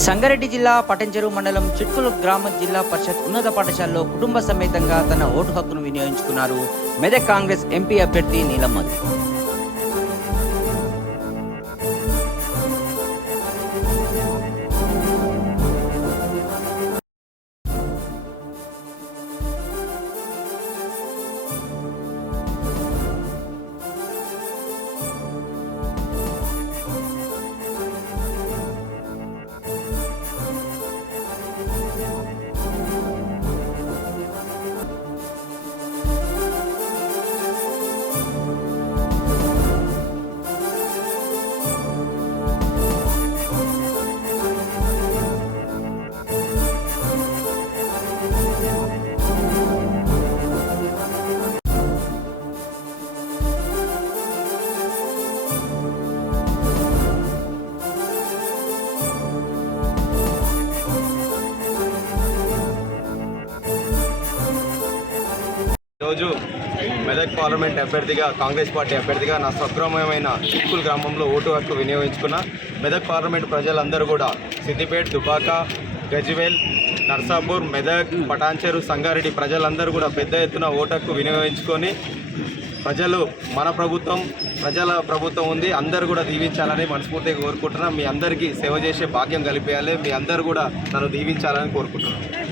సంగారెడ్డి జిల్లా పటంచెరు మండలం చిట్కులు గ్రామ జిల్లా పరిషత్ ఉన్నత పాఠశాలలో కుటుంబ సమేతంగా తన ఓటు హక్కును వినియోగించుకున్నారు మెదక్ కాంగ్రెస్ ఎంపీ అభ్యర్థి నీలమ్మ. ఈరోజు మెదక్ పార్లమెంట్ అభ్యర్థిగా కాంగ్రెస్ పార్టీ అభ్యర్థిగా నా స్వగ్రామమైన చిట్కుల్ గ్రామంలో ఓటు హక్కు వినియోగించుకున్న మెదక్ పార్లమెంట్ ప్రజలందరూ కూడా సిద్దిపేట, దుబాక, గజ్వేల్, నర్సాపూర్, మెదక్, పటాన్చెరు, సంగారెడ్డి ప్రజలందరూ కూడా పెద్ద ఎత్తున ఓటు హక్కు వినియోగించుకొని ప్రజలు మన ప్రభుత్వం ప్రజల ప్రభుత్వం ఉంది, అందరూ కూడా దీవించాలని మనస్ఫూర్తిగా కోరుకుంటున్నాను. మీ అందరికీ సేవ చేసే భాగ్యం కలిపేయాలి, మీ అందరూ కూడా నన్ను దీవించాలని కోరుకుంటున్నాను.